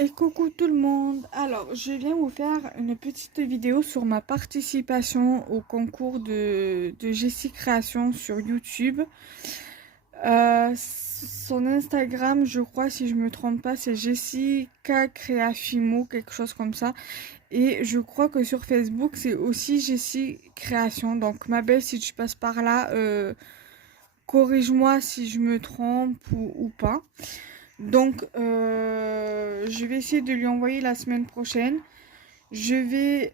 Et coucou tout le monde. Alors, je viens vous faire une petite vidéo sur ma participation au concours de Jessie Création sur YouTube. Son Instagram, je crois, si je me trompe pas, c'est Jessica Créafimo, quelque chose comme ça. Et je crois que sur Facebook, c'est aussi Jessie Création. Donc, ma belle, si tu passes par là, corrige-moi si je me trompe ou pas. Donc, je vais essayer de lui envoyer la semaine prochaine. Je vais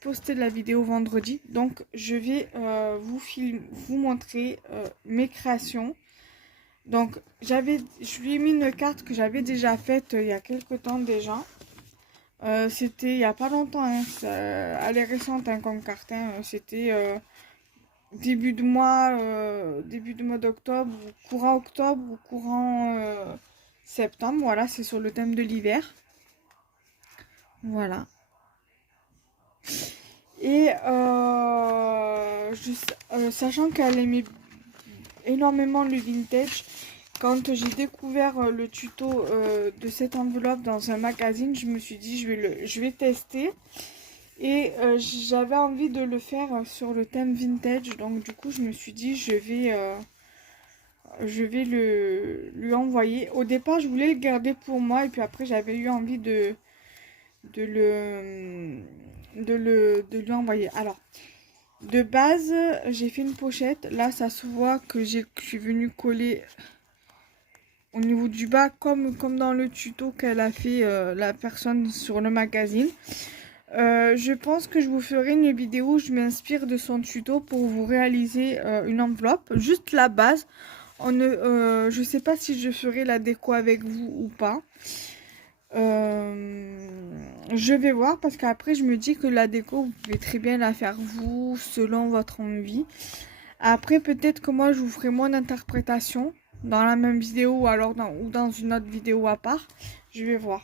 poster la vidéo vendredi. Donc, je vais vous montrer mes créations. Donc, je lui ai mis une carte que j'avais déjà faite il y a quelques temps déjà. C'était il n'y a pas longtemps, hein, elle est récente hein, comme carte. Hein, c'était début de mois d'octobre, courant octobre ou courant septembre. Voilà, c'est sur le thème de l'hiver. Voilà. Et sachant qu'elle aimait énormément le vintage, quand j'ai découvert le tuto de cette enveloppe dans un magazine, je me suis dit je vais tester. Et j'avais envie de le faire sur le thème vintage, donc du coup je me suis dit je vais lui envoyer. Au départ je voulais le garder pour moi et puis après j'avais eu envie de lui envoyer. Alors de base j'ai fait une pochette, là ça se voit que je suis venue coller au niveau du bas comme dans le tuto qu'elle a fait la personne sur le magazine. Je pense que je vous ferai une vidéo où je m'inspire de son tuto pour vous réaliser une enveloppe, juste la base. Je sais pas si je ferai la déco avec vous ou pas. Je vais voir parce qu'après je me dis que la déco vous pouvez très bien la faire vous selon votre envie. Après peut-être que moi je vous ferai mon interprétation dans la même vidéo ou alors dans une autre vidéo à part. Je vais voir.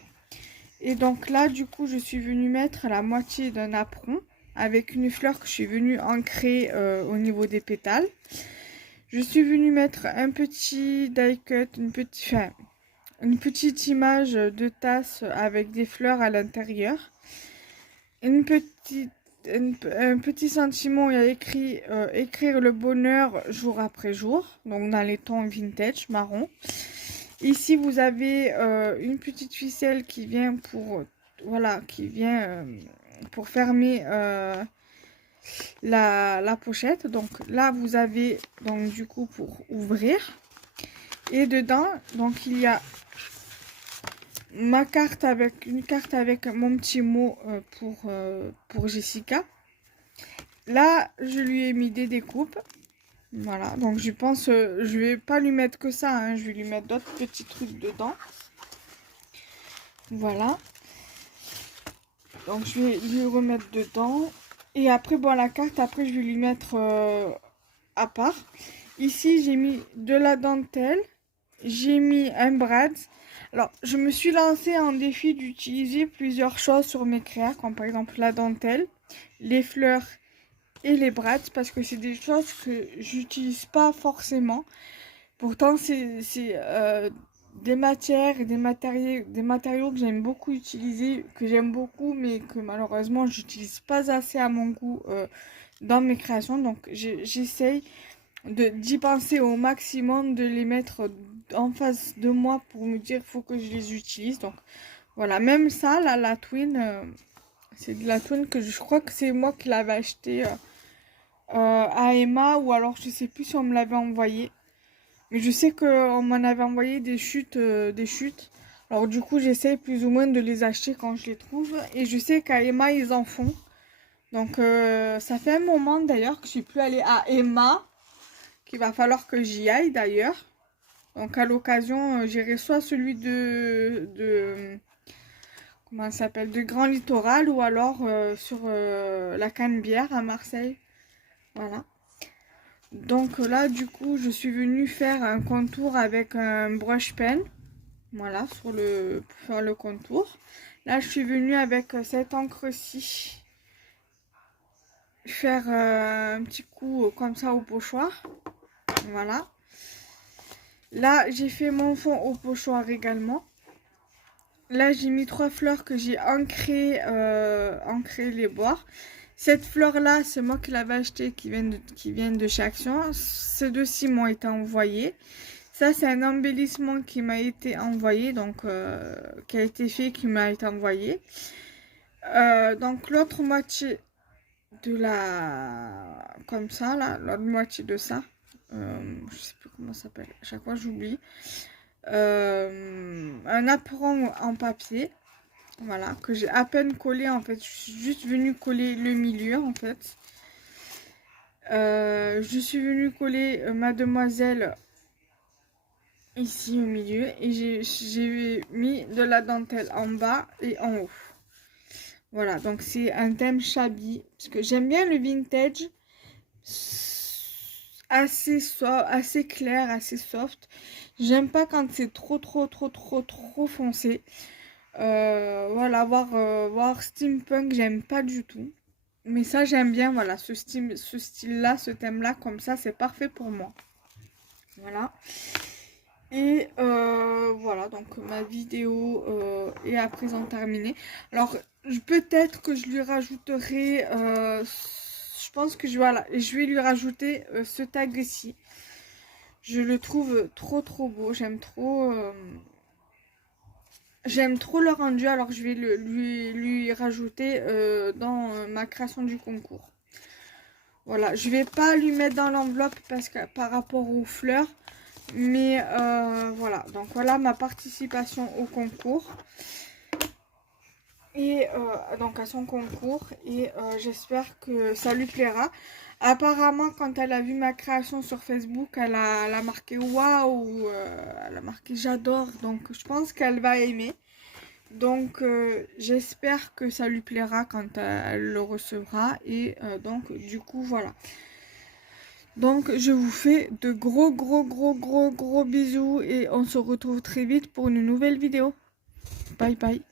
Et donc là, du coup, je suis venue mettre la moitié d'un apron avec une fleur que je suis venue ancrer au niveau des pétales. Je suis venue mettre un petit die cut, une petite image de tasse avec des fleurs à l'intérieur. Un petit sentiment où il y a écrit écrire le bonheur jour après jour, donc dans les tons vintage marron. Ici, vous avez une petite ficelle qui vient pour pour fermer la pochette. Donc là, vous avez donc du coup pour ouvrir. Et dedans, donc il y a ma carte une carte avec mon petit mot pour Jessica. Là, je lui ai mis des découpes. Voilà, donc je pense, je vais pas lui mettre que ça, hein, je vais lui mettre d'autres petits trucs dedans. Voilà. Donc je vais lui remettre dedans. Et après, bon, la carte, après je vais lui mettre à part. Ici, j'ai mis de la dentelle. J'ai mis un brad. Alors, je me suis lancée en défi d'utiliser plusieurs choses sur mes créas, comme par exemple la dentelle, les fleurs et les brads, parce que c'est des choses que j'utilise pas forcément. Pourtant, c'est des matières et des matériaux que j'aime beaucoup utiliser, mais que malheureusement j'utilise pas assez à mon goût dans mes créations. Donc j'essaye d'y penser au maximum, de les mettre en face de moi pour me dire faut que je les utilise. Donc voilà, même ça, là, la Twin, c'est de la Twin que je crois que c'est moi qui l'avais acheté à Emma, ou alors je sais plus si on me l'avait envoyé. Mais je sais qu'on m'en avait envoyé des chutes, Alors du coup, j'essaye plus ou moins de les acheter quand je les trouve. Et je sais qu'à Emma, ils en font. Donc ça fait un moment d'ailleurs que je suis plus allée à Emma. Qu'il va falloir que j'y aille d'ailleurs. Donc à l'occasion, j'irai soit celui comment ça s'appelle, de Grand Littoral, ou alors sur la Canebière à Marseille. Voilà. Donc là, du coup, je suis venue faire un contour avec un brush pen. Voilà, pour faire le contour. Là, je suis venue avec cette encre-ci faire un petit coup comme ça au pochoir. Voilà. Là, j'ai fait mon fond au pochoir également. là j'ai mis 3 fleurs que j'ai ancré les bords. Cette fleur là, c'est moi qui l'avais acheté, qui viennent de chez Action. Ces deux-ci m'ont été envoyés. Ça c'est un embellissement qui m'a été envoyé, donc qui a été fait, qui m'a été envoyé. Donc l'autre moitié de la, comme ça là, l'autre moitié de ça, je sais plus comment ça s'appelle, à chaque fois j'oublie. Un apron en papier, voilà, que j'ai à peine collé en fait. Je suis juste venue coller le milieu en fait. Je suis venue coller Mademoiselle ici au milieu et j'ai mis de la dentelle en bas et en haut. Voilà, donc c'est un thème shabby parce que j'aime bien le vintage, assez clair, assez soft. J'aime pas quand c'est trop foncé. Voilà, voir steampunk, j'aime pas du tout. Mais ça, j'aime bien, voilà, ce style-là, ce thème-là, comme ça, c'est parfait pour moi. Voilà. Et voilà, donc ma vidéo est à présent terminée. Alors, peut-être que je lui rajouterai, je pense que je vais lui rajouter ce tag ici. Je le trouve trop beau, j'aime trop le rendu, alors je vais lui rajouter dans ma création du concours. Voilà, je vais pas lui mettre dans l'enveloppe parce que par rapport aux fleurs, mais voilà, donc voilà ma participation au concours et donc à son concours, et j'espère que ça lui plaira. Apparemment, quand elle a vu ma création sur Facebook, elle a marqué waouh, elle a marqué j'adore, donc je pense qu'elle va aimer. Donc j'espère que ça lui plaira quand elle le recevra, et donc du coup voilà. Donc je vous fais de gros bisous et on se retrouve très vite pour une nouvelle vidéo. Bye bye.